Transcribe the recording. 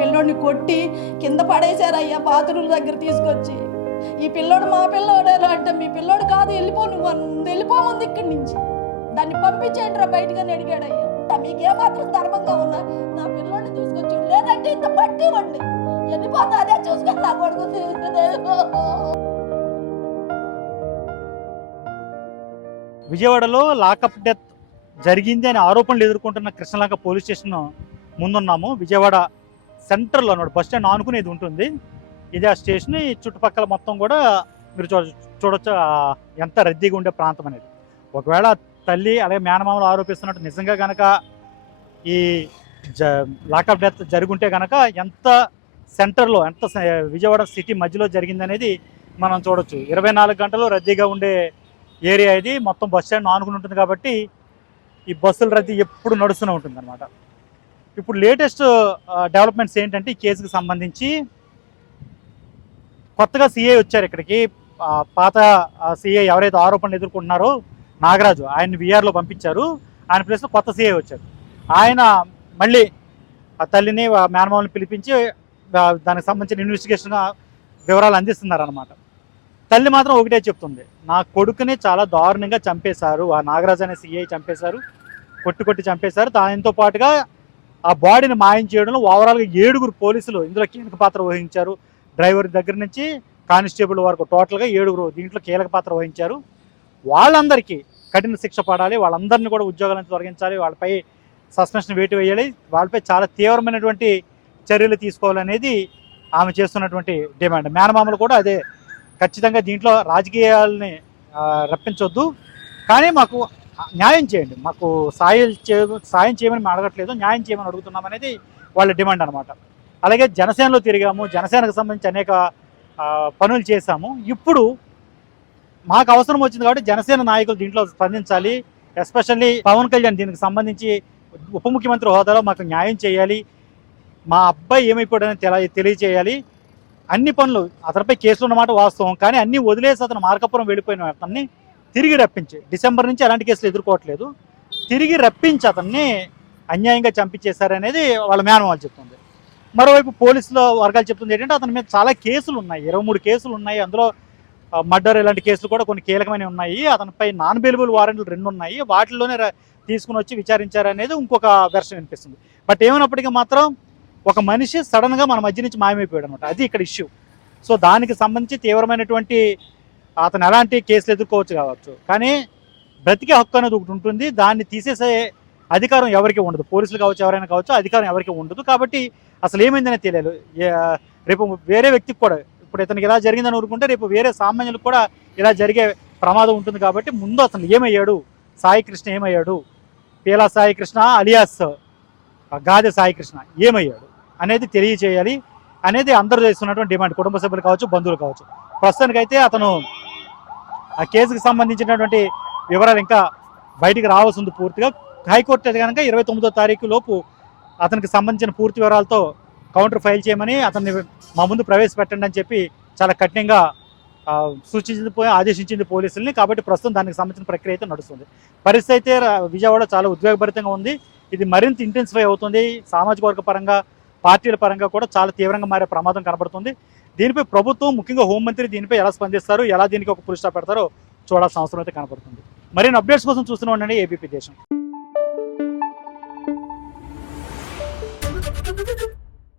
పిల్లోడిని కొట్టి కింద పడేశారయ్యా బాత్రూమ్ దగ్గర తీసుకొచ్చి. ఈ పిల్లోడు మా పిల్లోడేరా అంటే, మీ పిల్లోడు కాదు, వెళ్ళిపో, నువ్వు వెళ్ళిపోముంది ఇక్కడి నుంచి, దాన్ని పంపించేయండి రా బయటగానే అడిగాడయ్యా. మీకేమాత్రం ధర్మంగా ఉన్నా నా పిల్లోడిని తీసుకొచ్చి, లేదంటే ఇంత బట్టి ఇవ్వండి, వెళ్ళిపోతా, అదే చూసుకొని నా కొడుకు తీసుకునే. విజయవాడలో లాకప్ డెత్ జరిగింది అనే ఆరోపణలు ఎదుర్కొంటున్న కృష్ణలంక పోలీస్ స్టేషన్ ముందున్నాము. విజయవాడ సెంటర్లో అన్నమాట, బస్ స్టాండ్ ఆనుకునేది ఉంటుంది. ఇది ఆ స్టేషన్. ఈ చుట్టుపక్కల మొత్తం కూడా మీరు చూడొచ్చు ఎంత రద్దీగా ఉండే ప్రాంతం అనేది. ఒకవేళ తల్లి అలాగే మేనమామలు ఆరోపిస్తున్నట్టు నిజంగా కనుక ఈ లాకప్ డెత్ జరుగుంటే కనుక ఎంత సెంటర్లో, ఎంత విజయవాడ సిటీ మధ్యలో జరిగిందనేది మనం చూడొచ్చు. 24 గంటలు రద్దీగా ఉండే ఏరియా ఇది. మొత్తం బస్ స్టాండ్ ఆనుకుని ఉంటుంది కాబట్టి ఈ బస్సుల రద్దీ ఎప్పుడు నడుస్తూనే ఉంటుంది అనమాట. ఇప్పుడు లేటెస్ట్ డెవలప్మెంట్స్ ఏంటంటే, ఈ కేసుకు సంబంధించి కొత్తగా సిఐ వచ్చారు ఇక్కడికి. పాత సిఐ ఎవరైతే ఆరోపణలు ఎదుర్కొంటున్నారో నాగరాజు, ఆయన్ని విఆర్లో పంపించారు. ఆయన ప్లేస్లో కొత్త సిఐ వచ్చారు. ఆయన మళ్ళీ ఆ తల్లిని మేనమామని పిలిపించి దానికి సంబంధించిన ఇన్వెస్టిగేషన్ వివరాలు అందిస్తున్నారు అనమాట. తల్లి మాత్రం ఒకటే చెప్తుంది, నా కొడుకుని చాలా దారుణంగా చంపేశారు, ఆ నాగరాజు అనే సిఐ చంపేశారు, కొట్టి చంపేశారు. దానితో పాటుగా ఆ బాడీని మాయం చేయడంలో ఓవరాల్గా 7 పోలీసులు ఇందులో కీలక పాత్ర వహించారు. డ్రైవర్ దగ్గర నుంచి కానిస్టేబుల్ వరకు టోటల్గా 7 దీంట్లో కీలక పాత్ర వహించారు. వాళ్ళందరికీ కఠిన శిక్ష పడాలి, వాళ్ళందరినీ కూడా ఉద్యోగాల నుంచి తొలగించాలి, వాళ్ళపై సస్పెన్షన్ వేటు వేయాలి, వాళ్ళపై చాలా తీవ్రమైనటువంటి చర్యలు తీసుకోవాలనేది ఆమె చేస్తున్నటువంటి డిమాండ్. మేనమామలు కూడా అదే, ఖచ్చితంగా దీంట్లో రాజకీయాలని రప్పించొద్దు, కానీ మాకు న్యాయం చేయండి, మాకు సాయం చేయమని మేము అడగట్లేదు, న్యాయం చేయమని అడుగుతున్నాం అనేది వాళ్ళ డిమాండ్ అనమాట. అలాగే జనసేనలో తిరిగాము, జనసేనకు సంబంధించి అనేక పనులు చేశాము. ఇప్పుడు మాకు అవసరం వచ్చింది కాబట్టి జనసేన నాయకులు దీంట్లో స్పందించాలి. ఎస్పెషల్లీ పవన్ కళ్యాణ్ దీనికి సంబంధించి ఉప ముఖ్యమంత్రి హోదాలో మాకు న్యాయం చేయాలి, మా అబ్బాయి ఏమైపోయాడని తెలియచేయాలి. అన్ని పనులు, అతనిపై కేసులు ఉన్నమాట వాస్తవం, కానీ అన్నీ వదిలేసి అతను మార్కాపురం వెళ్ళిపోయిన అతన్ని తిరిగి రప్పించి, డిసెంబర్ నుంచి అలాంటి కేసులు ఎదుర్కోవట్లేదు, తిరిగి రప్పించి అతన్ని అన్యాయంగా చంపించేశారనేది వాళ్ళ మేనమామలు చెప్తుంది. మరోవైపు పోలీసుల వర్గాలు చెప్తుంది ఏంటంటే, అతని మీద చాలా కేసులు ఉన్నాయి, 23 కేసులు ఉన్నాయి, అందులో మర్డర్ ఇలాంటి కేసులు కూడా కొన్ని కీలకమైనవి ఉన్నాయి, అతనిపై నాన్ బెయిలబుల్ వారెంట్లు 2 ఉన్నాయి, వాటిల్లోనే తీసుకుని వచ్చి విచారించారనేది ఇంకొక వెర్షన్ వినిపిస్తుంది. బట్ ఏమైనప్పటికీ మాత్రం ఒక మనిషి సడన్గా మన మధ్య నుంచి మాయమైపోయాడు అనమాట, అది ఇక్కడ ఇష్యూ. సో దానికి సంబంధించి తీవ్రమైనటువంటి అతను ఎలాంటి కేసులు ఎదుర్కోవచ్చు కావచ్చు, కానీ బ్రతికే హక్కు అనేది ఒకటి ఉంటుంది, దాన్ని తీసేసే అధికారం ఎవరికి ఉండదు. పోలీసులు కావచ్చు, ఎవరైనా కావచ్చు, అధికారం ఎవరికి ఉండదు. కాబట్టి అసలు ఏమైందనే తెలియదు. రేపు వేరే వ్యక్తికి కూడా, ఇప్పుడు ఇతనికి ఇలా జరిగిందని ఊరుకుంటే రేపు వేరే సామాన్యులకు కూడా ఇలా జరిగే ప్రమాదం ఉంటుంది. కాబట్టి ముందు అతను ఏమయ్యాడు, సాయి కృష్ణ ఏమయ్యాడు, పీలా సాయి కృష్ణ అలియాస్ గాదె సాయి కృష్ణ ఏమయ్యాడు అనేది తెలియచేయాలి అనేది అందరూ చేస్తున్నటువంటి డిమాండ్, కుటుంబ సభ్యులు కావచ్చు, బంధువులు కావచ్చు. ప్రస్తుతానికైతే అతను ఆ కేసుకు సంబంధించినటువంటి వివరాలు ఇంకా బయటికి రావాల్సి ఉంది పూర్తిగా. హైకోర్టు అయితే కనుక 29వ తారీఖు లోపు అతనికి సంబంధించిన పూర్తి వివరాలతో కౌంటర్ ఫైల్ చేయమని, అతన్ని మా ముందు ప్రవేశపెట్టండి అని చెప్పి చాలా కఠినంగా ఆదేశించింది పోలీసుల్ని. కాబట్టి ప్రస్తుతం దానికి సంబంధించిన ప్రక్రియ అయితే నడుస్తుంది. పరిస్థితి అయితే విజయవాడ చాలా ఉద్వేగభరితంగా ఉంది. ఇది మరింత ఇంటెన్సిఫై అవుతుంది. సామాజిక వర్గ పరంగా, పార్టీల పరంగా కూడా చాలా తీవ్రంగా మారే ప్రమాదం కనబడుతుంది. దీనిపై ప్రభుత్వం, ముఖ్యంగా హోంమంత్రి దీనిపై ఎలా స్పందిస్తారు, ఎలా దీనికి ఒక పురుష పెడతారో చూడాల్సిన అవసరం అయితే కనబడుతుంది. మరిన్ని అప్డేట్స్ కోసం చూస్తూనే ఉండండి ఏబీపీ దేశం.